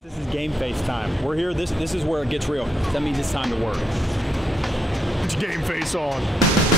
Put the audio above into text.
This is game face time. We're here. This is where it gets real. That means it's time to work. It's game face on.